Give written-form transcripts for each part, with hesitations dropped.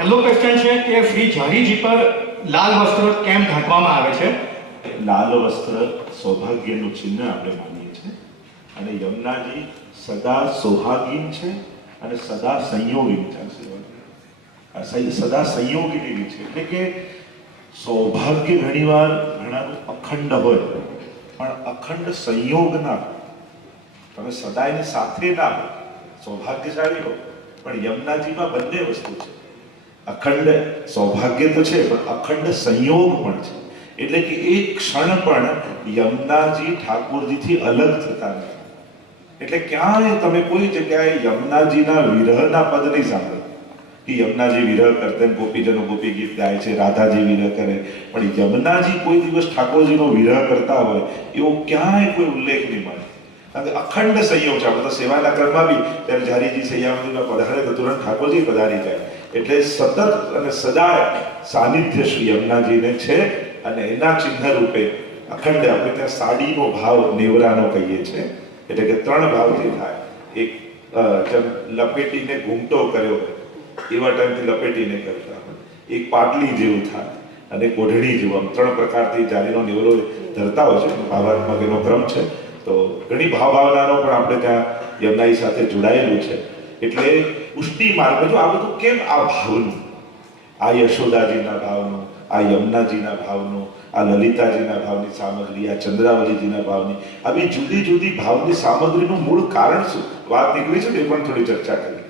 પહેલો ક્વેશ્ચન છે કે શ્રી ઝારીજી પર લાલ વસ્ત્ર કેમ ઢાંકવામાં આવે છે? લાલ વસ્ત્ર સૌભાગ્યનું ચિહ્ન આપણે માનીએ છીએ અને યમુનાજી સદા સૌભાગીન છે અને સદા સંયોગીન છે. સદા સંયોગીની છે એટલે કે સૌભાગ્ય ઘણીવાર ઘણાનું અખંડ હોય પણ અખંડ સંયોગ ના હોય. તમે સદા એની સાથે ના હોય, સૌભાગ્યશાળી હો, પણ યમુનાજીમાં બંને વસ્તુ છે. અખંડ સૌભાગ્ય તો છે પણ અખંડ સંયોગ પણ છે. એટલે કે એક ક્ષણ પણ યમુનાજી ઠાકોરજીથી અલગ થતા નથી. એટલે ક્યાંય તમે કોઈ જગ્યાએ યમુનાજીના વિરહના પદ નહીં સાંભળો કે યમુનાજી વિરહ કરતે ગોપીજનો ગોપી ગીત ગાય છે, રાધાજી વિરહ કરે, પણ યમુનાજી કોઈ દિવસ ઠાકોરજીનો વિરહ કરતા હોય એવો ક્યાંય કોઈ ઉલ્લેખ નહીં મળે. કારણ કે અખંડ સંયોગ છે. આપણે તો સેવાના ક્રમમાં બી ત્યારે ઝારીજી સૈયામતીમાં પધારે તો તુરંત ઠાકોરજી પધારી જાય. એટલે સતત અને સદાય સાનિધ્ય શ્રી યમુનાજીને છે અને એના ચિહ્ન રૂપે અખંડ આપણે ત્યાં સાડીનો ભાવ નેવરાનો કહીએ છીએ. એટલે કે ત્રણ ભાવથી થાય. એક જેમ લપેટીને ઘૂમટો કર્યો એવા ટાઈમથી લપેટીને કરતા હોય, એક પાટલી જેવું થાય અને કોઢડી જેવું, આમ ત્રણ પ્રકારથી જારીનો નેવરો ધરતા હોય છે. ભાવાત્મક એનો ક્રમ છે. તો ઘણી ભાવનાનો પણ આપણે ત્યાં યમુનાજી સાથે જોડાયેલું છે. એટલે પુષ્ટિ માર્ગ જો આ બધું કેમ આ ભાવનું, આ યશોદાજીના ભાવનું, આ યમુનાજીના ભાવનું, આ લલિતાજીના ભાવની સામગ્રી, આ ચંદ્રાવલીજીના ભાવની, આવી જુદી જુદી ભાવની સામગ્રીનું મૂળ કારણ શું? વાત નીકળી છે એ પણ થોડી ચર્ચા કરી.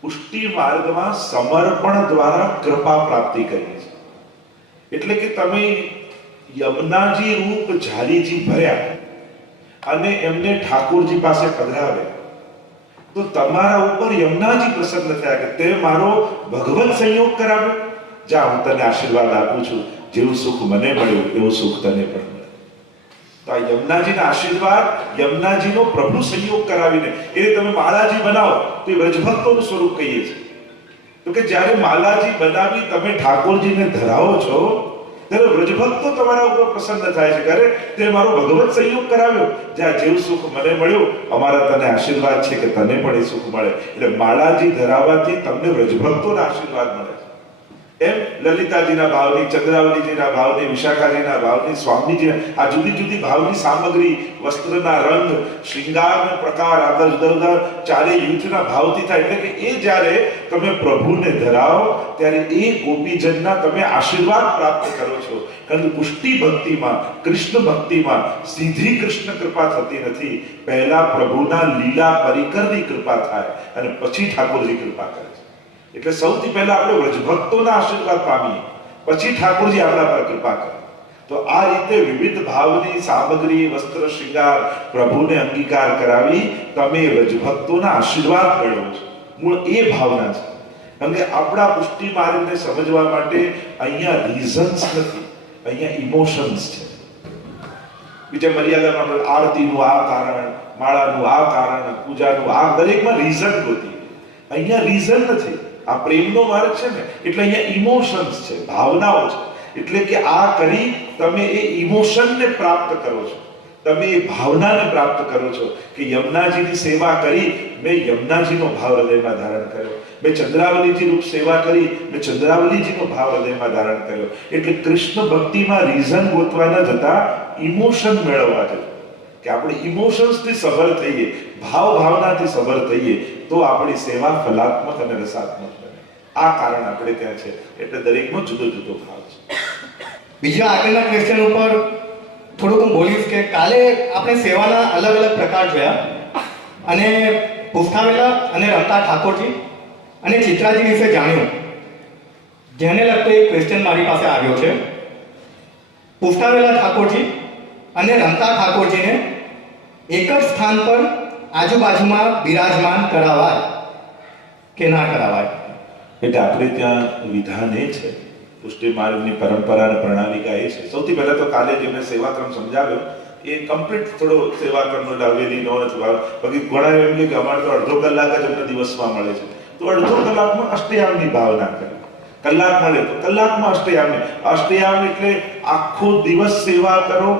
પુષ્ટિ માર્ગમાં સમર્પણ દ્વારા કૃપા પ્રાપ્તિ કરી છે. એટલે કે તમે યમુનાજી રૂપ ઝારીજી ભર્યા અને એમને ઠાકોરજી પાસે પધરાવ્યા તો તમારા ઉપર યમુનાજી પ્રસન્ન થયા કે તે મારો ભગવત સંયોગ કરાવ્યો. જા હું તને આશીર્વાદ આપું છું, જેવું સુખ મને મળ્યું એવું સુખ તને પણ મળે. તો આ યમુનાજીના આશીર્વાદ, યમુનાજીનો પ્રભુ સંયોગ કરાવીને એ તમે માળાજી બનાવો તો એ વ્રજભક્તોનું સ્વરૂપ કહીએ છીએ. તો કે જ્યારે માલાજી બનાવી તમે ઠાકોરજીને ધરાવો છો ત્યારે વ્રજભક્તો તમારા ઉપર પ્રસન્ન થાય છે. ત્યારે તે મારો ભગવત સંયોગ કરાવ્યો, જ્યાં જેવું સુખ મને મળ્યું અમારા તને આશીર્વાદ છે કે તને પણ એ સુખ મળે. એટલે માળાજી ધરાવવાથી તમને વ્રજભક્તોના આશીર્વાદ મળે છે. એમ લલિતાજીના ભાવની, ચંદ્રાવલીજીના ભાવની, વિશાખાજીના ભાવની, સ્વામીજીના આ જુદી જુદી ભાવની સામગ્રી, વસ્ત્રના રંગ, શૃંગારના પ્રકાર, આ જુદા જુદા ચારે યુથના ભાવથી થાય. એટલે કે એ જ્યારે તમે પ્રભુને ધરાવો ત્યારે એ ગોપીજનના તમે આશીર્વાદ પ્રાપ્ત કરો છો. કારણ કે પુષ્ટિ ભક્તિમાં, કૃષ્ણ ભક્તિમાં સીધી કૃષ્ણ કૃપા થતી નથી. પહેલા પ્રભુના લીલા પરિકરની કૃપા થાય અને પછી ઠાકોરજી કૃપા કરે છે. એટલે સૌથી પહેલા આપણે વ્રજભક્તોના આશીર્વાદ પામીએ, પછી ઠાકોરજી આપણા પર કૃપા કરે. તો આ રીતે વિવિધ ભાવની સામગ્રી, વસ્ત્ર, શૃંગાર પ્રભુને અંગીકાર કરાવી તમે વ્રજભક્તોના આશીર્વાદ મેળવો છો. મૂળ એ ભાવના છે. કારણ કે આપણા પુષ્ટિ માર્ગને સમજવા માટે અહીંયા રીઝન્સ નથી, અહીંયા ઇમોશન્સ છે. બીજા મર્યાદામાં આરતીનું આ કારણ, માળાનું આ કારણ, પૂજાનું આ, દરેકમાં રીઝન ગોતી. અહીંયા રીઝન નથી. આ પ્રેમનો માર્ગ છે ને એટલે અહીંયા ઇમોશન્સ છે, ભાવનાઓ છે. એટલે કે આ કરી તમે એ ઇમોશનને પ્રાપ્ત કરો છો, તમે એ ભાવનાને પ્રાપ્ત કરો છો કે યમુનાજીની સેવા કરી મેં યમુનાજીનો ભાવ હૃદયમાં ધારણ કર્યો, મેં ચંદ્રાવલીજી રૂપ સેવા કરી મેં ચંદ્રાવલીજીનો ભાવ હૃદયમાં ધારણ કર્યો. એટલે કૃષ્ણ ભક્તિમાં રીઝન ગોતવા ન જતા ઇમોશન મેળવવા જતા કે આપણે ઇમોશન્સથી સભર થઈએ, ભાવ ભાવનાથી સભર થઈએ તો આપણી સેવા ફલાત્મક અને રસાત્મક બને. આ કારણ આપણે ત્યાં છે. એટલે દરેકનો જુદો જુદો ભાવ છે. બીજા આગળના ક્વેશ્ચન ઉપર થોડુંક હું બોલીશ કે કાલે આપણે સેવાના અલગ અલગ પ્રકાર જોયા અને પુસ્તાવેલા અને રમતા ઠાકોરજી અને ચિત્રાજી વિશે જાણ્યું. જેને લગતો એક ક્વેશ્ચન મારી પાસે આવ્યો છે. પુસ્તાવેલા ઠાકોરજી અને રમતા ઠાકોરજીને એક જ સ્થાન પર આજુબાજુમાં બિરાજમાન કરાવાય કે ના કરાવાય? એટલે આપણે ત્યાં વિધાન એ છે, પુષ્ટિ માર્ગની પરંપરા અને પ્રણાલિકા એ છે. સૌથી પહેલા તો કાલે જે મેં સેવાક્રમ સમજાવ્યો એ કમ્પ્લીટ થોડો સેવાક્રમનો હવેલીનો નથી. બાકી ઘણા એમ કે અમારે તો અડધો કલાક જ અમને દિવસમાં મળે છે, તો અડધો કલાકમાં અષ્ટયામની ભાવના કરે. કલાક મળે તો કલાકમાં અષ્ટયામની. અષ્ટયામ એટલે આખો દિવસ સેવા કરો.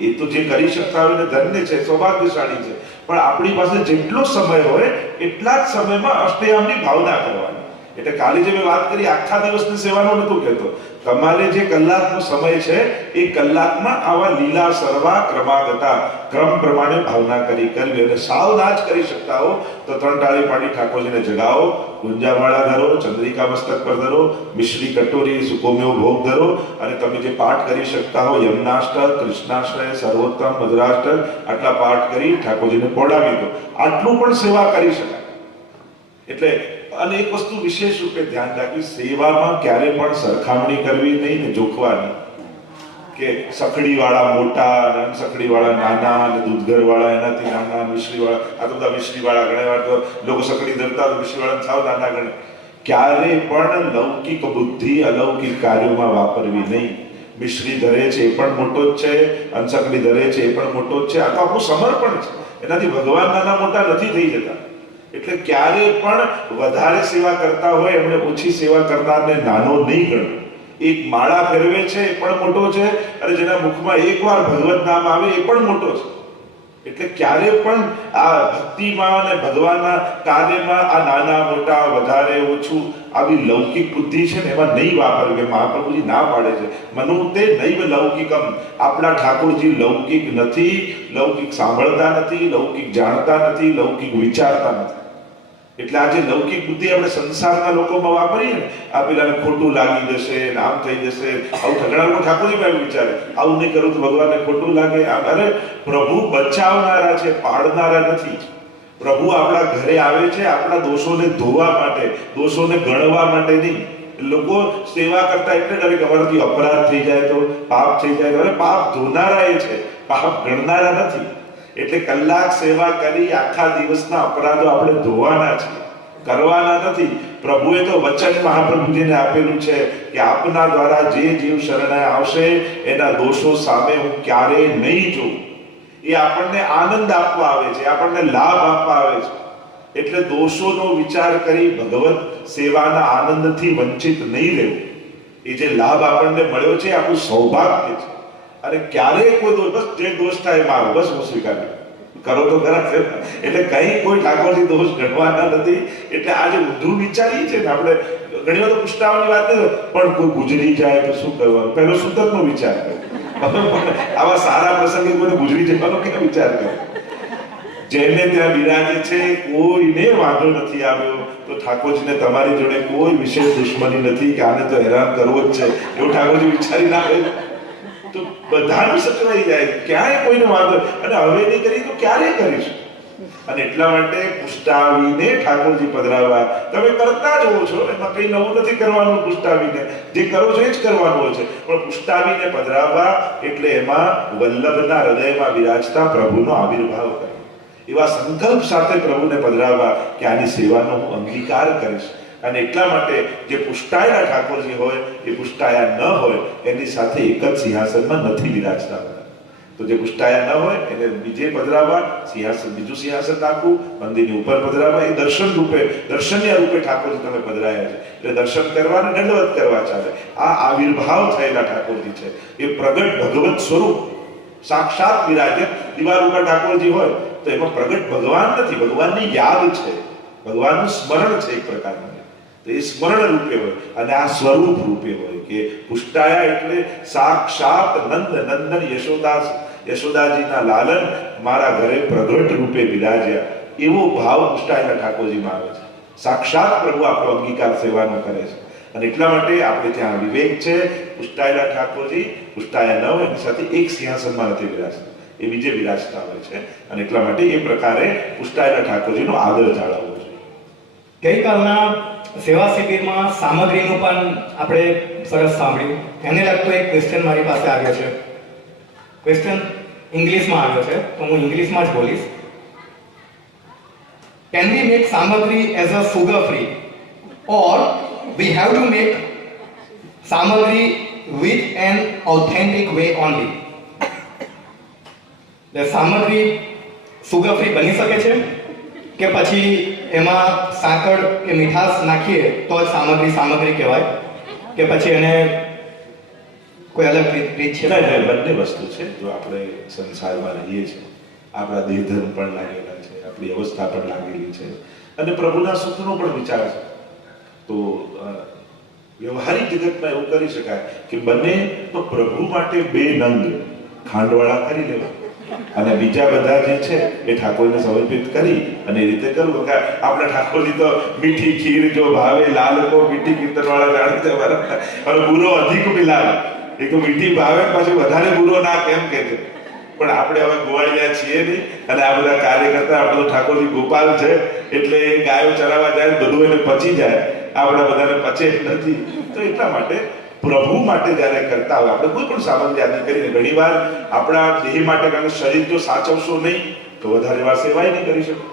એ તો જે કરી શકતા હોય ને ધન્ય છે, સૌભાગ્યશાળી છે. પણ આપણી પાસે જેટલો સમય હોય એટલા જ સમયમાં અષ્ટયામની ભાવના કરવાની. એટલે કાલે જે મેં વાત કરી આખા દિવસની સેવાનો નહોતું કહેતો. તમારે જે કલાકનો સમય છે એ કલાકમાં આવા લીલા સર્વા ક્રમાગતા ક્રમ પ્રમાણે ભાવના કરવી અને સાવ ના જ કરી શકતા હો તો 3 ટાળી પાડી ઠાકોરજીને જગાવો, ગુંજામાળા ધરો, ચંદ્રિકા મસ્તક પર ધરો, મિશ્રી કટોરી સુકોમ્યો ભોગ ધરો અને તમે જે પાઠ કરી શકતા હો યમનાષ્ટક, કૃષ્ણાશ્રય, સર્વોત્તમ, મધુરાષ્ટક આટલા પાઠ કરી ઠાકોરજીને પોડાવી દો. આટલું પણ સેવા કરી શકાય. એટલે અને એક વસ્તુ વિશેષ રૂપે ધ્યાન રાખવી, સેવામાં ક્યારે પણ સરખામણી કરવી નહીં ને જોખવાની કે સખડી વાળા મોટા અને સખડી વાળા નાના અને દૂધઘર વાળા એનાથી નાના, મિશ્રી વાળા આ તો બધા મિશ્રી વાળા ઘણા વાર તો લોકો સખડી ધરતા મિશ્રી વાળા સાવ નાના ગણે. ક્યારે પણ લૌકિક બુદ્ધિ અલૌકિક કાર્યોમાં વાપરવી નહીં. મિશ્રી ધરે છે એ પણ મોટો જ છે, અનસકડી ધરે છે એ પણ મોટો જ છે. આ તો આપણું સમર્પણ છે. એનાથી ભગવાન નાના મોટા નથી થઈ જતા. એટલે ક્યારે પણ વધારે સેવા કરતા હોય એમણે ઓછી સેવા કરનારને નાનો નહીં ગણો. એક માળા ફેરવે છે એ પણ મોટો છે અને જેના મુખમાં એકવાર ભગવત નામ આવે એ પણ મોટો છે. એટલે ક્યારે પણ આ ભક્તિમાં અને ભગવાનના કાર્યમાં આ નાના મોટા વધારે ઓછું આવી લૌકિક બુદ્ધિ છે ને એમાં નહીં વાપરવી કે મહાપ્રભુજી ના પાડે છે. મનુતે નૈવ લૌકિકમ. આપણા ઠાકોરજી લૌકિક નથી, લૌકિક સાંભળતા નથી, લૌકિક જાણતા નથી, લૌકિક વિચારતા નથી. એટલે આજે લૌકિક બુદ્ધિ આપણે સંસારના લોકોમાં વાપરીએ ને આ પેલાને ખોટું લાગી જશે ને આમ થઈ જશે, આવું ઘણા લોકો ઠાકોરજી એવું વિચારે આવું નહીં કરું તો ભગવાનને ખોટું લાગે. અરે પ્રભુ બચાવનારા છે, પાડનારા નથી. પ્રભુ આપણા ઘરે આવે છે આપણા દોષોને ધોવા માટે, દોષોને ગણવા માટે નહીં. લોકો સેવા કરતા એટલે ડરે કે અમારાથી અપરાધ થઈ જાય તો, પાપ થઈ જાય તો. અરે પાપ ધોનારા એ છે, પાપ ગણનારા નથી. એટલે કલાક સેવા કરી આખા દિવસના અપરાધો આપણે ધોવાના છે, કરવાના નથી. પ્રભુએ તો વચન મહાપ્રભુજીને આપેલું છે કે આપના દ્વારા જે જીવ શરણાઈ આવશે એના દોષો સામે હું ક્યારેય નહીં જોઉં. એ આપણને આનંદ આપવા આવે છે, આપણને લાભ આપવા આવે છે. એટલે દોષોનો વિચાર કરી ભગવત સેવાના આનંદથી વંચિત નહીં રહેવું. એ જે લાભ આપણને મળ્યો છે આપણું સૌભાગ્ય છે. અને ક્યારેય કોઈ દોષ, બસ જે દોષ થાય મારો બસ હું સ્વીકારી કરો તો ખરા. એટલે કઈ કોઈ ઠાકોરજી દોષ ગણવાના નથી. એટલે આજે ઊંધું વિચારીએ છીએ ને આપણે ઘણી વાર પુષ્ટાવાની વાત નથી, પણ કોઈ ગુજરી જાય તો શું કરવાનું પહેલો સુતકનો વિચાર કરે. આવા સારા પ્રસંગે કોઈને ગુજરી જવાનો કેમ વિચાર કરે? જેને ત્યાં બિરાજે છે કોઈને વાંધો નથી આવ્યો તો ઠાકોરજીને તમારી જોડે કોઈ વિશેષ દુશ્મની નથી કે આને તો હેરાન કરવો જ છે એવું ઠાકોરજી વિચારી ના આવે તો બધાનું સચવાઈ જાય, ક્યાંય કોઈને વાંધો. અને હવે નહીં કરી તો ક્યારે કરીશું? અને એટલા માટે પુષ્ટાવીને ઠાકોરજી પધરાવવા. તમે કરતા જ હો છો, એમાં કઈ નવું નથી કરવાનું. પુષ્ટાવીને જે કરો છો એ જ કરવાનું હોય છે, પણ પુષ્ટાવીને પધરાવવા એટલે એમાં વલ્લભના હૃદયમાં વિરાજતા પ્રભુનો આવિર્ભાવ કરે. એવા સંકલ્પ સાથે પ્રભુને પધરાવવા કે આની સેવાનો હું અંગીકાર કરીશ. અને એટલા માટે જે પુષ્ટાયેલા ઠાકોરજી હોય એ પુષ્ટાયા ન હોય એની સાથે એક જ સિંહાસનમાં નથી વિરાજતા. તો જે પુષ્ટાયા ન હોય એને બીજે પધરાવવા, સિંહાસન બીજું સિંહાસન નાખવું, મંદિરની ઉપર પધરાવવા. એ દર્શન રૂપે, દર્શનીય રૂપે ઠાકોરજી તમે પધરાયા છે. એટલે દર્શન કરવા અને દંડવત કરવા ચાલે. આ આવિર્ભાવ થયેલા ઠાકોરજી છે. એ પ્રગટ ભગવત સ્વરૂપ સાક્ષાત વિરાજે. દિવાલ ઉપર ઠાકોરજી હોય તો એમાં પ્રગટ ભગવાન નથી, ભગવાનની યાદ છે, ભગવાનનું સ્મરણ છે એક પ્રકારનું. તો એ સ્મરણ રૂપે હોય અને આ સ્વરૂપ રૂપે હોય કે પુષ્ટાયા એટલે સાક્ષાત નંદ નંદન યશોદાસ, યશોદાજીના લાલન મારા ઘરે પ્રગટ રૂપે બિરાજ્યા. એવો ભાવ પુષ્ટાયેલા ઠાકોરજીમાં આવે છે. સાક્ષાત પ્રભુ આપણો અંગીકાર સેવાનો કરે છે. અને એટલા માટે આપણે ત્યાં વિવેક છે. પુષ્ટાયેલા ઠાકોરજી પુષ્ટાયા ન હોય એની સાથે એક સિંહાસનમાં નથી વિરાજતા, એ બીજે વિરાજતા હોય છે. અને એટલા માટે એ પ્રકારે પુષ્ટાયેલા ઠાકોરજીનો આદર જાળવવો જોઈએ. ગઈકાલના સેવા શિબિરમાં સામગ્રીનું પણ આપણે સરસ સાંભળ્યું. એને લગતો એક ક્વેશ્ચન મારી પાસે આવ્યો છે. ક્વેશ્ચન ઇંગ્લિશમાં આવ્યો છે તો હું ઇંગ્લિશમાં જ બોલીશ. Can we make samagri as a sugar free or we have to make samagri with an authentic way only? સામગ્રી સુગર ફ્રી બની શકે છે કે પછી એમાં સાકર કે મીઠાશ નાખીએ તો જ સામગ્રી કહેવાય, કે પછી એને કોઈ અલગ રીત છે? બંને વસ્તુ છે. જો આપણે સંસારમાં રહીએ છીએ, આપણા દેહધર્મ પણ લાગેલા છે, આપણી અવસ્થા પણ લાગેલી છે અને પ્રભુના સુખનો પણ વિચાર છે. તો વ્યવહારિક જગતમાં એવું કરી શકાય કે બને તો પ્રભુ માટે 2 નંગ ખાંડવાળા કરી લેવા અને બીજા બધા જે છે એ ઠાકોરને સમર્પિત કરી અને એ રીતે કરવું. કે આપણે ઠાકોરજી તો મીઠી ખીર જો ભાવે લાલ કો મીઠી કીર્તનવાળા જાણે છે અને બુરો અધિક મિલાલ. એક તો મીઠી ભાવે પાછું વધારે બુરો ના કેમ કે છે. પણ આપણે હવે ગોવાળિયા છીએ નહીં અને આ બધા કાર્યકર્તા આપણે તો ઠાકોરજી ગોપાલ છે એટલે ગાયો ચરાવવા જાય બધું એને પચી જાય, આપણા બધાને પચે નથી. તો એટલા માટે પ્રભુ માટે જ્યારે કરતા હોય આપણે કોઈ પણ સામાન યાદી કરીને ઘણીવાર આપણા દેહ માટે, કારણ કે શરીર જો સાચવશો નહીં તો વધારે વાર સેવાય નહીં કરી શકો.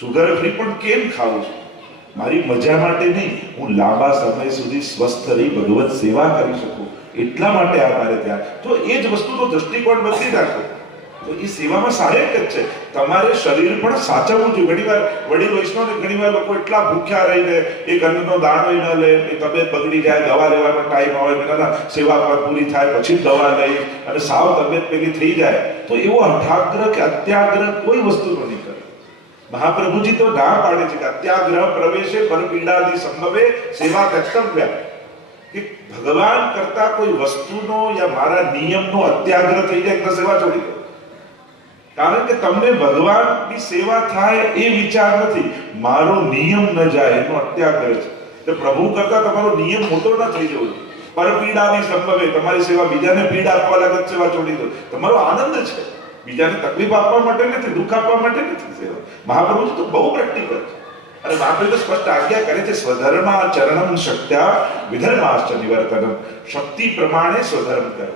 સુગર ફ્રી પણ કેમ ખાવું છું? મારી મજા માટે નહીં, હું લાંબા સમય સુધી સ્વસ્થ રહી ભગવત સેવા કરી શકું એટલા માટે આ મારે ત્યાં. તો એ જ વસ્તુનો દ્રષ્ટિકોણ બદલી નાખો તો એ સેવામાં સહાયક જ છે. તમારે શરીર પણ સાચવવું જોઈએ. ઘણીવાર વડીલ વૈષ્ણવને ઘણીવાર લોકો એટલા ભૂખ્યા રહીને એક અન્નનો દાણો ન લે, એ તબિયત બગડી જાય, દવા લેવાનો ટાઈમ આવે, ના સેવા પૂરી થાય પછી દવા લઈ અને સાવ તબિયત પેલી થઈ જાય. તો એવો અઠાગ્રહ કે અત્યાગ્રહ કોઈ વસ્તુનો નહીં કરે. મહાપ્રભુજી તો ના પાડે છે કે અત્યાગ્રહ પ્રવેશે પર પીડાદી સંભવે સેવા કર્તવ્ય. કે ભગવાન કરતા કોઈ વસ્તુનો યા મારા નિયમનો અત્યાગ્રહ થઈ જાય તો સેવા છોડી દો. કારણ કે તમને ભગવાનની સેવા થાય એ વિચાર નથી, મારો નિયમ ન જાય એનો અત્યાગ્રહ છે. તો પ્રભુ કરતા તમારો નિયમ મોટો ન થઈ જવો. પર પીડાની સંભવે, તમારી સેવા બીજાને પીડા આપવા લાગે સેવા છોડી દો. તમારો આનંદ છે, બીજાને તકલીફ આપવા માટે નથી, દુઃખ આપવા માટે નથી સેવા. મહાપ્રભુ તો બહુ પ્રેક્ટિકલ છે અને મહાપ્રભુ તો સ્પષ્ટ આજ્ઞા કરે છે સ્વધર્મા ચરણમ શક્ત્યા વિધર્માશ્ચ નિવર્તનમ. શક્તિ પ્રમાણે સ્વધર્મ કરો,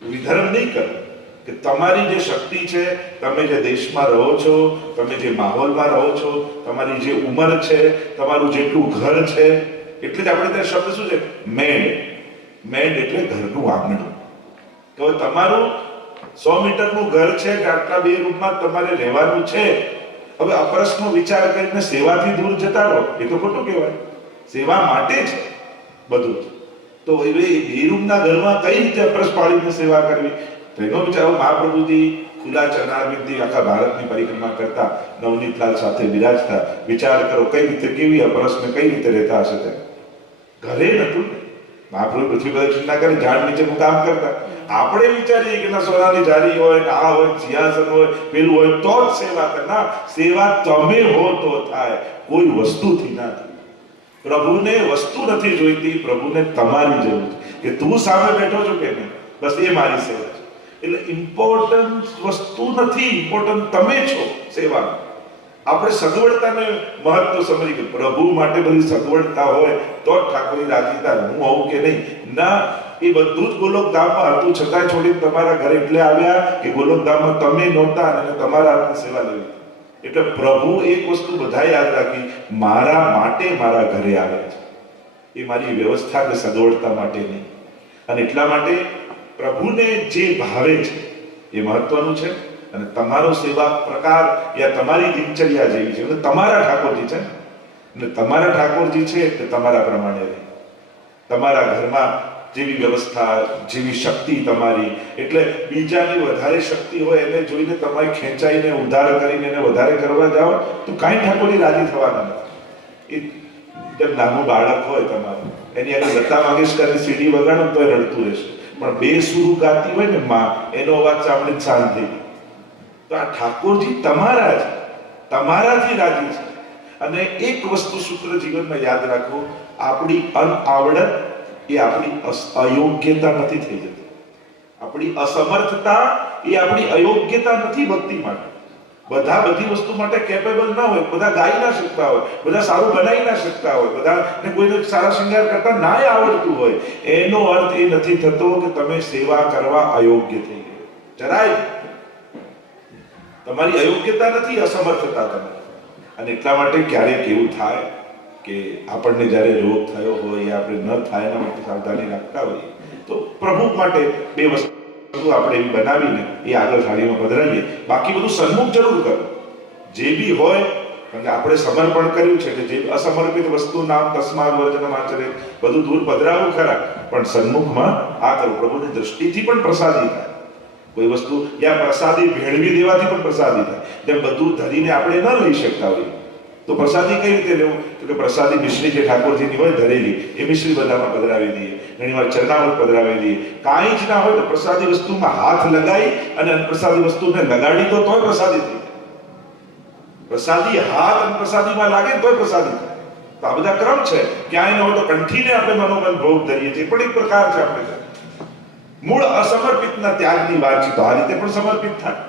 વિધર્મ નહીં કરો. કે તમારી જે શક્તિ છે, તમે જે દેશમાં રહો છો, તમે જે માહોલમાં રહો છો, તમારી જે ઉંમર છે, તમારું જેટલું ઘર છે, એટલે જ આપણે ત્યાં શબ્દ શું છે મેડ. મેડ એટલે ઘરનું આંગણું. તો તમારું 100 મીટરનું ઘર છે કે આટલા 2 રૂમમાં તમારે રહેવાનું છે. હવે અપરસનો વિચાર કરીને સેવાથી દૂર જતા રહો એ તો ખોટું કહેવાય. સેવા માટે છે બધું. તો એ 2 રૂમના ઘરમાં કઈ રીતે અપરસ પાડીને સેવા કરવી તેનો વિચાર. મહાપ્રભુજી ખુલ્લા ચરણારવિંદથી આખા ભારતની પરિક્રમા કરતા, નવનીતલાલ સાથે બિરાજતા. વિચાર કરો કઈ રીતે, કેવી અપરસને કઈ રીતે રહેતા હશે તે. ઘરે નતું. મહાપ્રભુ પૃથ્વી પ્રદક્ષિણા કરે, ઝાડ નીચે કામ કરતા. આપણે વિચારીએ કે ના સોનાની જારી હોય, આ હોય, સિંહાસન હોય, પેલું હોય તો જ સેવા કરે. ના, સેવા તમે હો તો થાય, કોઈ વસ્તુથી ના થાય. પ્રભુને વસ્તુ નથી જોઈતી, પ્રભુને તમારી જરૂર છે. કે તું સામે બેઠો છો કે નહીં, બસ એ મારી સેવા છે. એટલે ઇમ્પોર્ટન્ટ વસ્તુ નથી, ઇમ્પોર્ટન્ટ તમે છો સેવા. આપણે સગવડતાને મહત્વ સમજી કે પ્રભુ માટે બધી સગવડતા હોય તો જ ઠાકોરની રાજી થાય. હું હોઉં કે નહીં ના, એ બધું જ ગોલોકધામમાં હતું છતાં છોડીને તમારા ઘરે એટલે આવ્યા કે ગોલોકધામમાં તમે નહોતા અને તમારા હાથની સેવા લેવી. એટલે પ્રભુ એક વસ્તુ બધા યાદ રાખી, મારા માટે મારા ઘરે આવ્યા છે. એ મારી વ્યવસ્થા કે સગવડતા માટે નહીં. અને એટલા માટે પ્રભુને જે ભાવે છે એ મહત્વનું છે. અને તમારો સેવા પ્રકાર યા તમારી દિનચર્યા જેવી છે, તમારા ઠાકોરજી છે ને તમારા ઠાકોરજી છે તે તમારા પ્રમાણે રહે. તમારા ઘરમાં જેવી વ્યવસ્થા, જેવી શક્તિ તમારી, એટલે બીજાની વધારે શક્તિ હોય એને જોઈને તમારે ખેંચાઈને ઉદ્ધાર કરીને એને વધારે કરવા જાઓ તો કાંઈ ઠાકોરજી રાજી થવાના નથી. જેમ નાનું બાળક હોય તમારું, એની આગળ લતા મંગેશકરની સીડી વગાડો તો એ રડતું રહેશે, પણ 2 સુર ગાતી હોય ને માં, એનો અવાજ સાંભળીને શાંત થઈ. તો આ ઠાકોરજી તમારા છે, તમારાથી રાજી છે. અને એક વસ્તુ સૂત્ર જીવનમાં યાદ રાખો, આપણી અનઆવડત એ આપણી અયોગ્યતા નથી થઈ જતી. આપણી અસમર્થતા એ આપણી અયોગ્યતા નથી ભક્તિ માટે. બધા બધી વસ્તુ માટે કેપેબલ ના હોય, બધા ગાઈ ના શકતા હોય, બધા સારું બનાવી ના શકતા હોય, બધાને કોઈને સારા શૃંગાર કરતા નાય આવડતું હોય. એનો અર્થ એ નથી થતો કે તમે સેવા કરવા અયોગ્ય થઈ ગયા. જરાય તમારી અયોગ્યતા નથી, અસમર્થતા તમારી. અને એટલા માટે ક્યારેક એવું થાય કે આપણને જ્યારે રોગ થયો હોય એ આપણે ન થાય એના માટે સાવધાની રાખતા હોઈએ તો પ્રભુ માટે 2 વસ્તુ આપણે એવી બનાવીને એ આગળ થાળીમાં પધરાવીએ. બાકી બધું સન્મુખ જરૂર કરો જે બી હોય, કારણ કે આપણે સમર્પણ કર્યું છે કે જે અસમર્પિત વસ્તુ નામ તસ્માદ વર્જનમ આચરે, બધું દૂર પધરાવું ખરા, પણ સન્મુખમાં આ કરો. પ્રભુની દ્રષ્ટિથી પણ પ્રસાદી થાય. કોઈ વસ્તુ યા પ્રસાદી ભેળવી દેવાથી પણ પ્રસાદી થાય. જેમ બધું ધરીને આપણે ન લઈ શકતા હોઈએ તો પ્રસાદી કઈ રીતે લેવું? તો કે પ્રસાદી મિશ્રી જે ઠાકોરજીની હોય ધરેલી એ મિશ્રી બધામાં પધરાવી દઈએ, ઘણીવાર ચરણામૃત પધરાવી દઈએ. કાંઈ જ ના હોય તો પ્રસાદી વસ્તુમાં હાથ લગાવી અને પ્રસાદી વસ્તુને લગાડી તો તોય પ્રસાદી થઈ જાય. પ્રસાદી હાથ અને પ્રસાદીમાં લાગે તોય પ્રસાદી થાય. તો આ બધા ક્રમ છે. ક્યાંય ન હોય તો કંઠીને આપણે મનોમન ભોગ ધરીએ છીએ, પણ એક પ્રકાર છે આપણે મૂળ અસમર્પિતના ત્યાગની વાત છે. તો આ રીતે પણ સમર્પિત થાય.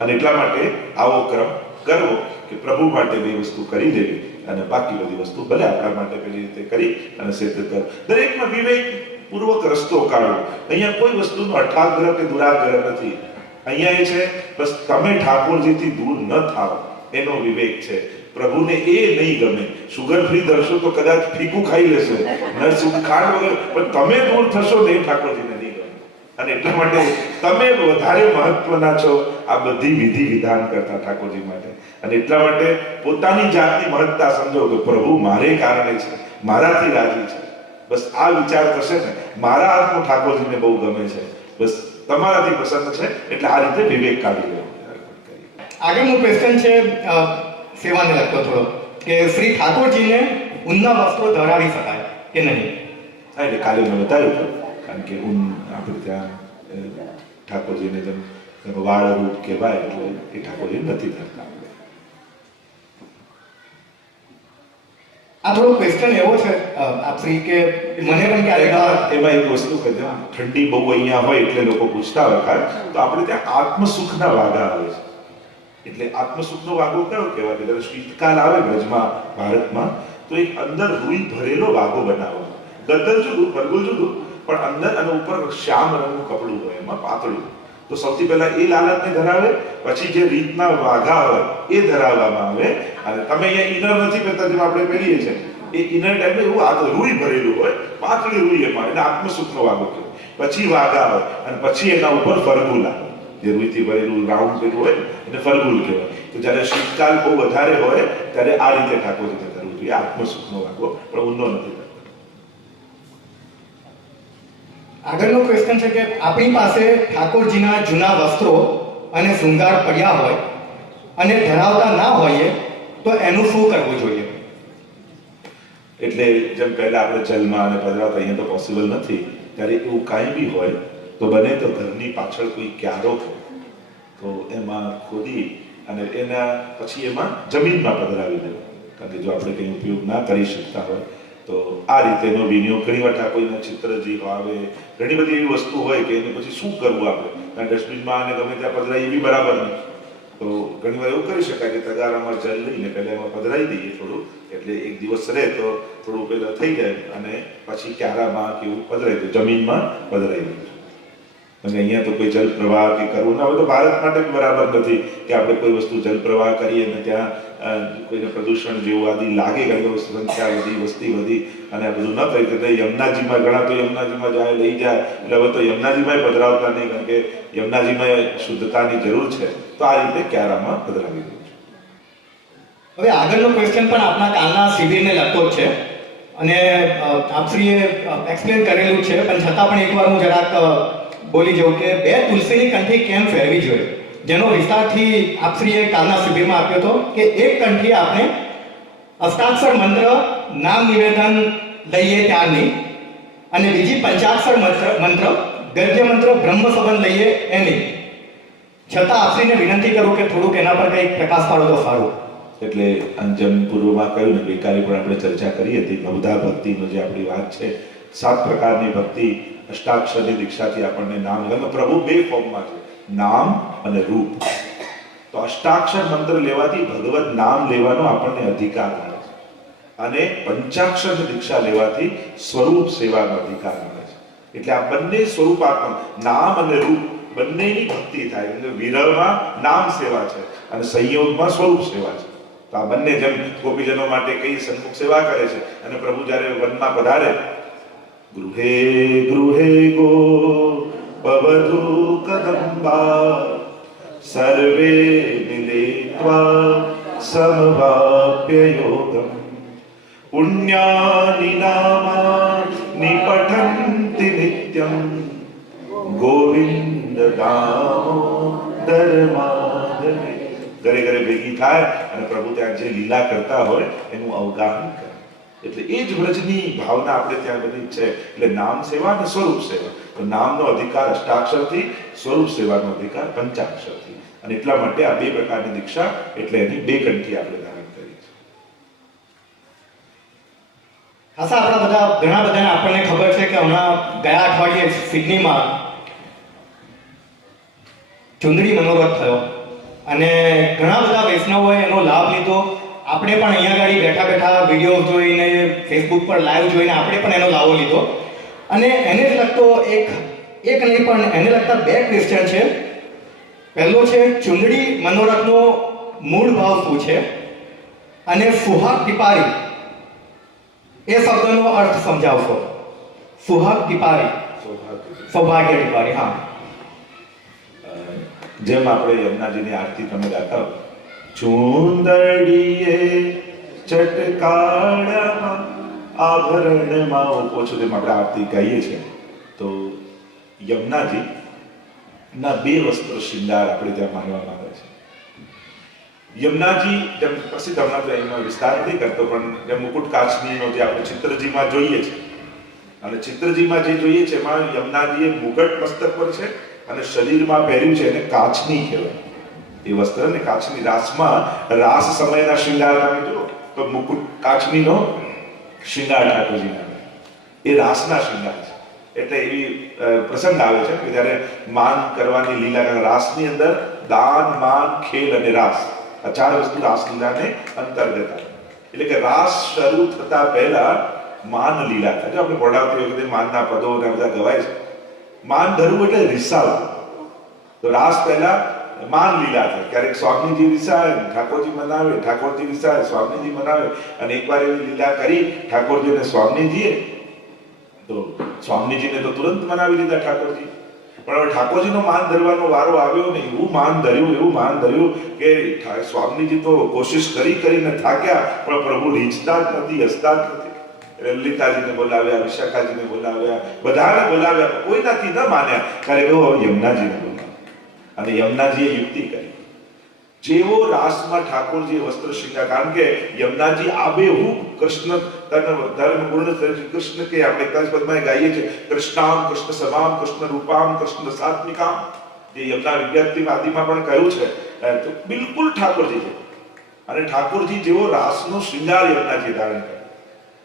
અને એટલા માટે આવો ક્રમ કરવો કે પ્રભુ માટે બે વસ્તુ કરી લેવી અને બાકી બધી વસ્તુ ભલે આપણા માટે પેલી રીતે કરી અને સિદ્ધ કર. દરેકમાં વિવેક પૂર્વક રસ્તો કાઢો. અહીંયા કોઈ વસ્તુનો અઠાગ્રહ કે દુરાગ્રહ નથી. અહીંયા એ છે બસ તમે ઠાકોરજીથી દૂર ન થાવ એનો વિવેક છે. પ્રભુને એ નહીં ગમે. શુગર ફ્રી ધરશો તો કદાચ ફીકું ખાઈ લેશે, ખાંડ વગર, પણ તમે દૂર થશો ને એ ઠાકોરજીને નહીં ગમે. અને એટલા માટે તમે વધારે મહત્વના છો આ બધી વિધિ વિધાન કરતા ઠાકોરજી માટે. અને એટલા માટે પોતાની જાતની મહત્તા સમજો કે પ્રભુ મારે કારણે છે, મારાથી રાજી છે. બસ આ વિચાર થશે ને, મારા હાથમાં ઠાકોરજીને બહુ ગમે છે, બસ તમારાથી પસંદ છે, એટલે આ રીતે વિવેક કાઢી લેવો. આગળનો ક્વેશ્ચન છે સેવાને લગતો થોડો, કે શ્રી ઠાકોરજીને ઊનના વસ્ત્રો ધરાવી શકાય કે નહીં? હા, એટલે કાલે મેં બતાવ્યું હતું, કારણ કે ઊન આપણે ત્યાં ઠાકોરજીને જેમ વાળ રૂપ કહેવાય એટલે એ ઠાકોરજી નથી ધરતા. આ થોડો ક્વેશ્ચન એવો છે આપ શ્રી કે મને પણ ક્યારેક એમાં એક વસ્તુ કહે છે, ઠંડી બહુ અહીંયા હોય એટલે લોકો પૂછતા હોય કારણ તો આપણે ત્યાં આત્મસુખના વાગા આવે છે. એટલે આત્મસુખનો વાગો કયો કહેવાય? જ્યારે શીતકાલ આવે બ્રજમાં, ભારતમાં, તો એક અંદર રૂઈ ભરેલો વાગો બનાવવાનો. ગદ્દર જુદું, પરગુલ જુદું, પણ અંદર અને ઉપર શ્યામ રંગનું કપડું હોય, એમાં પાતળું. તો સૌથી પહેલા એ લાલચને ધરાવે, પછી જે રીતના વાઘા હોય એ ધરાવવામાં આવે. અને તમે અહીંયા ઇનર નથી પહેરતા જેમ આપણે પહેરીએ છીએ, એ ઇનર ટાઈપે એવું આ રૂઈ ભરેલું હોય, પાતળી રૂઈ, એમાં એટલે આત્મસુખનો વાગો કહેવાય. પછી વાઘા હોય અને પછી એના ઉપર ફરગુલા, જે રૂઈથી ભરેલું રાઉન્ડ પેલું હોય એને ફરગુલ કહેવાય. તો જ્યારે શીતકાલ બહુ વધારે હોય ત્યારે આ રીતે ઠાકોરજીને ધરવું જોઈએ, આત્મસુખનો વાગો, પણ ઊંધો નથી. આગળનો ક્વેશ્ચન છે કે આપણી પાસે ઠાકોરજીના જૂના વસ્ત્રો અને શૃંગાર પડ્યા હોય અને ધરાવતા ના હોઈએ તો એનું શું કરવું જોઈએ? એટલે જેમ પહેલા આપણે જલમાં અને પધરાવતા, અહીંયા તો પોસિબલ નથી, ત્યારે એવું કાંઈ બી હોય તો બને તો ઘરની પાછળ કોઈ ક્યારો હોય તો એમાં ખોદી અને એના પછી એમાં જમીનમાં પધરાવી દેવું. કારણ કે જો આપણે કંઈ ઉપયોગ ના કરી શકતા હોય તો આ રીતેનો વિનિયોગ. ઘણી વાર ઠાકોરના ચિત્રજી આવે, ઘણી બધી એવી વસ્તુ હોય કે એને પછી શું કરવું આપણે, કારણ ડસ્ટબિનમાં અને ગમે ત્યાં પધરાઈ એવી બરાબર નહીં. તો ઘણી વાર એવું કરી શકાય કે તગારામાં જલ લઈને પહેલાં એમાં પધરાઈ દઈએ થોડું, એટલે એક દિવસ રહે તો થોડું પહેલાં થઈ જાય અને પછી ક્યારામાં કે એવું પધરાઈ દે, જમીનમાં પધરાઈ દઈએ. અને અહીંયા તો કોઈ જલ પ્રવાહ કે કરવું ના હોય તો ભારત માટે બરાબર નથી કે આપણે કોઈ વસ્તુ જલ પ્રવાહ કરીએ અને ત્યાં કોઈને પ્રદૂષણ જેવું આદિ લાગે, કારણ કે સંખ્યા વધી, વસ્તી વધી અને આ બધું ન કરી તો યમુનાજીમાં ઘણા તો યમુનાજીમાં જાય, લઈ જાય, એટલે હવે તો યમુનાજીમાં પધરાવતા નહીં, કારણ કે યમુનાજીમાં શુદ્ધતાની જરૂર છે. તો આ રીતે ક્યારામાં પધરાવી દઉં છું. હવે આગળનો ક્વેશ્ચન પણ આપણા કાલના શિબિરને લગતો જ છે અને આપશ્રીએ એક્સપ્લેન કરેલું છે, પણ છતાં પણ એકવાર હું જરાક બોલી જાઉં કે બે તુલસીની કંઠી કેમ ફેરવી જોઈએ, જેનો વિસ્તારથી આપશ્રીએ કાલના શિબિરમાં આપ્યો હતો કે એક કંઠી આપણે અષ્ટાક્ષર મંત્ર નામ નિવેદન લઈએ ત્યારની અને બીજી પંચાક્ષર મંત્ર ગદ્ય મંત્ર બ્રહ્મ સંબંધ લઈએ એની. છતાં આપશ્રીને વિનંતી કરું કે થોડુંક એના પર કંઈક પ્રકાશ પાડો તો સારું. એટલે જેમ પૂર્વમાં કહ્યું ને, ગઈકાલે પણ આપણે ચર્ચા કરી હતી, નવધા ભક્તિનો જે આપણી વાત છે, 7 પ્રકારની ભક્તિ અષ્ટાક્ષરની દીક્ષાથી આપણને નામ ગમે. પ્રભુ બે ફોર્મમાં છે, નામ અને રૂપ. તો અષ્ટાક્ષર મંત્ર લેવાથી ભગવત નામ લેવાનો આપણને અધિકાર મળે છે અને પંચાક્ષર દીક્ષા લેવાથી સ્વરૂપ સેવાનો અધિકાર મળે છે. એટલે આ બંને સ્વરૂપાત્મક નામ અને રૂપ બંનેની ભક્તિ થાય. એટલે વિરહમાં નામ સેવા છે અને સંયોગમાં સ્વરૂપ સેવા છે. તો આ બંને જેમ ગોપીજનો માટે કઈ સન્મુખ સેવા કરે છે અને પ્રભુ જ્યારે વનમાં પધારે, ગૃહે ગૃહે ગોપવધૂ કદંબા સર્વે મિલિત્વા સમવાપ્ય યોગમ પુણ્યાનિ નામાનિ પઠન્તિ નિત્યમ ગોવિંદ દામોદર માધવે ઘરે ઘરે ભેગી થાય અને પ્રભુ ત્યાં જે લીલા કરતા હોય એનું અવગાહન કરે. એટલે એ જ વ્રજની ભાવના આપણે ત્યાં બધી છે. એટલે નામ સેવા અને સ્વરૂપ સેવા. તો નામનો અધિકાર અષ્ટાક્ષરથી, સ્વરૂપ સેવાનો અધિકાર પંચાક્ષરથી. અને એટલા માટે આ બે પ્રકારની દીક્ષા, એટલે એની બે કંઠી આપણે ધારણ કરી છે. ખાસા આપણા ઘણા બધાને આપણને ખબર છે કે હમણાં ગયા અઠવાડિયે સિડનીમાં ચુંદડી મનોરથ થયો અને ઘણા બધા વૈષ્ણવોએ એનો લાભ લીધો. આપણે પણ અહીંયા ગાડી બેઠા બેઠા વિડીયો જોઈને, ફેસબુક પર લાઈવ જોઈને આપણે પણ એનો લાભો લીધો. અને એને જ લગતો એક નહીં પણ એને લગતા બે ક્વેશ્ચન છે. પહેલો છે, ચુંદડી મનોરથનો મૂળ ભાવ શું છે અને સુહાગ ટીપારી એ શબ્દનો અર્થ સમજાવશો. સુહાગ ટીપારી, સૌભાગ્ય ટીપારી. હા, જેમ આપણે યમુનાજીની આરતી તમે ગાતા હો, ચુંદડીએ ચટકાળમાં આભરણમાં ઓપો છો, તેમ આપણે આરતી ગાઈએ છીએ. તો યમુનાજી ના બે વસ્ત્ર શૃંગાર આપણે ત્યાં માનવામાં આવે છે. યમુનાજી જેમ પ્રસિદ્ધ, હમણાં તો એનો વિસ્તાર નથી કરતો, પણ જેમ મુકુટ કાચનીનો જે આપણે ચિત્રજીમાં જોઈએ છે, અને ચિત્રજીમાં જે જોઈએ છે એમાં યમુનાજીએ મુગટ મસ્તક પર છે અને શરીરમાં પહેર્યું છે, એને કાચની કહેવાય એ વસ્ત્ર. ને કાચની રાસમાં, રાસ સમયના શૃંગાર તમે જુઓ તો મુકુટ કાચનીનો શૃંગાર ઠાકોરજીના એ રાસના શૃંગાર છે. એટલે એવી પ્રસંગ આવે છે કે જ્યારે માન કરવાની લીલા, રાસની અંદર દાન, માન, ખેલ અને રાસ, આ ચાર વસ્તુ રાસલીલાને અંતર્ગત આવે. એટલે કે રાસ શરૂ થતા પહેલા માન લીલા થાય. જો આપણે પઢાવતી વખતે માનના પદો ને બધા ગવાય છે. માન ધરવું એટલે રિસાવવું. તો રાસ પહેલા માન લીલા થાય. ક્યારેક સ્વામીજી રિસાય, ઠાકોરજી મનાવે, ઠાકોરજી રિસાય, સ્વામીજી મનાવે. અને એકવાર એવી લીલા કરી ઠાકોરજી અને સ્વામીજીએ, તો સ્વામીજીને તો તુરંત મનાવી દીધા ઠાકોરજી. પણ હવે ઠાકોરજીનો માન ધરવાનો વારો આવ્યો ને એવું માન ધર્યું કે સ્વામીજી તો કોશિશ કરીને થાક્યા, પણ પ્રભુ રીઝતા જ નથી, હસતા જ નથી. લલિતાજીને બોલાવ્યા, વિશાખાજીને બોલાવ્યા, બધાને બોલાવ્યા, કોઈનાથી ન માન્યા. ત્યારે કહ્યું હવે યમુનાજીને બોલાવ્યા અને યમુનાજીએ યુક્તિ કરી. જેવો રાસમાં ઠાકોરજી વસ્ત્ર શૃંગાર, કારણ કે યમુનાજી આબેહૂબ કૃષ્ણ ધર્મ પૂર્ણ કૃષ્ણ કે આપણે 41 પદમાં ગાઈએ છીએ, કૃષ્ણામ કૃષ્ણ સમામ કૃષ્ણ રૂપામ કૃષ્ણ સાત્મિકામ, જે યમુના વિદ્યાર્થીવાદીમાં પણ કહ્યું છે, તો બિલકુલ ઠાકોરજી છે. અને ઠાકોરજી જેવો રાસનો શૃંગાર યમુનાજી ધારણ કર્યો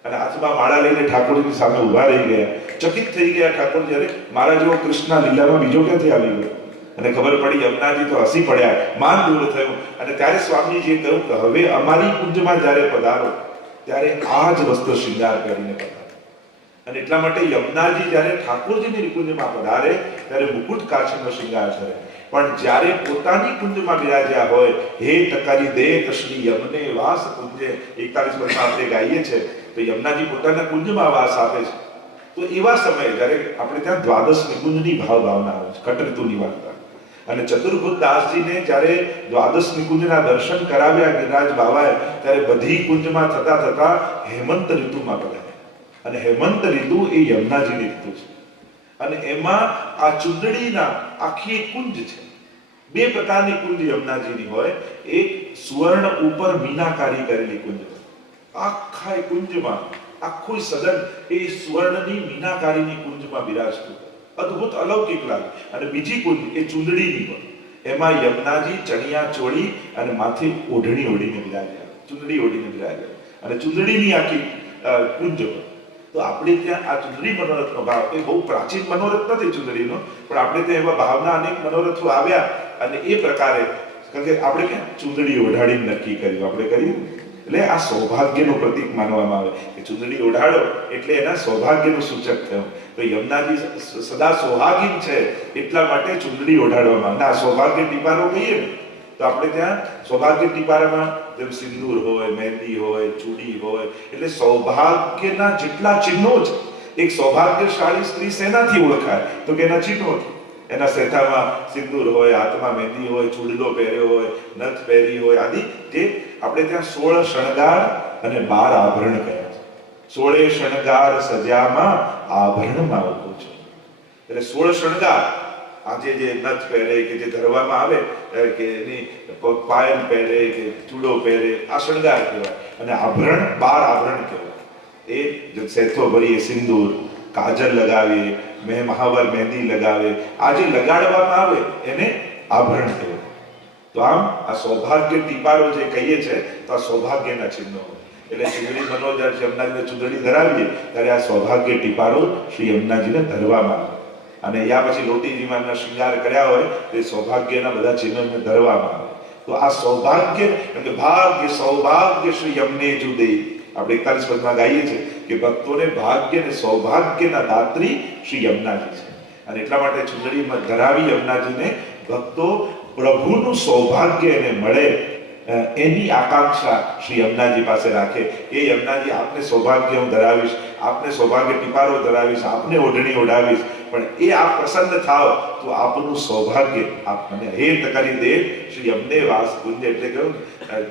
અને હાથમાં માળા લઈને ઠાકોરજીની સામે ઊભા રહી ગયા. ચકિત થઈ ગયા ઠાકોરજી, અરે મારા જેવો કૃષ્ણ લીલામાં બીજો ક્યાંથી આવી ગયો? અને ખબર પડી, યમુનાજી તો હસી પડ્યા, માન દૂર થયું. અને ત્યારે સ્વામીજીએ કહ્યું કે હવે અમારી કુંજમાં જ્યારે પધારો ત્યારે આ જ વસ્ત્ર શૃંગાર કરીને પધારો. અને એટલા માટે યમુનાજી જ્યારે ઠાકોરજીની કુંજમાં પધારે ત્યારે મુકુટ કાચનો શૃંગાર કરે. પણ જ્યારે પોતાની કુંજમાં બિરાજ્યા હોય, હે તકારી દેત શ્રી યમને વાસ કુંજે, 41 પદમાં આપણે ગાઈએ છીએ, તો યમુનાજી પોતાના કુંજમાં વાસ આપે છે. તો એવા સમયે જ્યારે આપણે ત્યાં દ્વાદશ નિકુંજની ભાવના આવે છે, ખટઋતુની વાર્તા. અને ચતુર્ભુજ દાસજીને જ્યારે દ્વાદશ નિકુંજના દર્શન કરાવ્યા ગિરિરાજ બાવાએ, ત્યારે બધી કુંજમાં થતા હેમંત ઋતુમાં પધાર્યા. અને હેમંત ઋતુ એ યમુનાજીની ઋતુ છે. અને એમાં આ ચુંદડીના આખી એક કુંજ છે. બે પ્રકારની કુંજ યમુનાજીની હોય. એક સુવર્ણ ઉપર મીનાકારી કરેલી કુંજ, આખા કુંજમાં આખું સદન એ સુવર્ણની મીનાકારીની કુંજમાં બિરાજતું, અદ્ભુત અલૌકિક લાગે. અને બીજી કુંજ એ ચુંદડીની હોય, એમાં યમુનાજી ચણિયા ચોળી અને માથે ઓઢણી ઓઢીને બિરાજ્યા, ચુંદડી ઓઢીને બિરાજ્યા. અને ચુંદડીની આખી કુંજ હોય. તો આપણે ત્યાં આ ચુંદડી મનોરથનો ભાવ, એ બહુ પ્રાચીન મનોરથ નથી ચુંદડીનો, પણ આપણે ત્યાં એવા ભાવના અનેક મનોરથો આવ્યા. અને એ પ્રકારે, કારણ કે આપણે ક્યાં ચુંદડી ઓઢાડીને નક્કી કર્યું, આપણે કર્યું. એટલે આ સૌભાગ્યનું પ્રતીક માનવામાં આવે કે ચુંદડી ઓઢાડો એટલે એના સૌભાગ્યનું સૂચક થયું. તો યમુનાજી સદા સૌભાગીન છે, એટલા માટે ચુંદડી ઓઢાડવામાં. ના સૌભાગ્ય ટીપારો કહીએ ને, તો આપણે ત્યાં સૌભાગ્ય ટીપારામાં જેમ સિંદૂર હોય, મહેંદી હોય, ચૂડી હોય, એટલે સૌભાગ્યના જેટલા ચિહ્નો છે. એક સૌભાગ્યશાળી સ્ત્રી શેનાથી ઓળખાય? તો કે એના ચિહ્નોથી. એના સેથામાં સિંદૂર હોય, હાથમાં મહેંદી હોય, ચૂડલો પહેર્યો હોય, નથ પહેરી હોય, આદિ જે આપણે ત્યાં 16 શણગાર અને 12 આભરણ કયા છે. 16 શણગાર સજામાં આભરણમાં ઉભો છે. એટલે 16 શણગાર આજે જે નથ પહેરે કે જે ધરવામાં આવે કે એની પાયલ પહેરે કે ચૂડો પહેરે, આ શણગાર કહેવાય. અને આભરણ 12 આભરણ કહેવાય. એ સેથો ભરીએ, સિંદૂર, કાજલ લગાવીએ, મહાવર મહેંદી લગાવે, આ જે લગાડવામાં આવે એને આભરણ કહેવાય. તો આમ આ સૌભાગ્ય ટીપારો જે કહીએ છે તો આ સૌભાગ્યના ચિહ્નો હોય. એટલે ચૂંદડી મનો જ્યારે યમુનાજીને ચૂંદડી ધરાવીએ ત્યારે આ સૌભાગ્ય ટીપારો શ્રી યમુનાજીને ધરવામાં આવે. અને યા પછી લોટીજીમાંના શૃંગાર કર્યા હોય તે સૌભાગ્યના બધા ચિહ્નોને ધરવામાં આવે. તો આ સૌભાગ્ય એટલે ભાગ્ય સૌભાગ્ય શ્રી યમને જુદે, આપણે 41 પદમાં ગાઈએ છીએ કે ભક્તોને ભાગ્ય અને સૌભાગ્યના દાત્રી શ્રી યમુનાજી છે. અને એટલા માટે ચૂંદડીમાં ધરાવી યમુનાજીને ભક્તો પ્રભુનું સૌભાગ્ય એને મળે એની આકાંક્ષા શ્રી યમુનાજી પાસે રાખે. એ યમુનાજી આપને સૌભાગ્ય હું ધરાવીશ, આપને સૌભાગ્ય ટીપારો ધરાવીશ, આપને ઓઢણી ઓઢાવીશ, પણ એ આપ પ્રસન્ન થાવ તો આપનું સૌભાગ્ય આપ મને હેત કરી દે. શ્રી યમને વાસ ગુંજે એટલે કહ્યું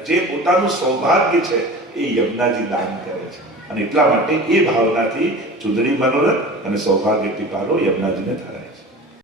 જે પોતાનું સૌભાગ્ય છે એ યમુનાજી દાન કરે છે. અને એટલા માટે એ ભાવનાથી ચૂંદડી મનોરથ અને સૌભાગ્ય ટીપારો યમુનાજીને ધરાય છે.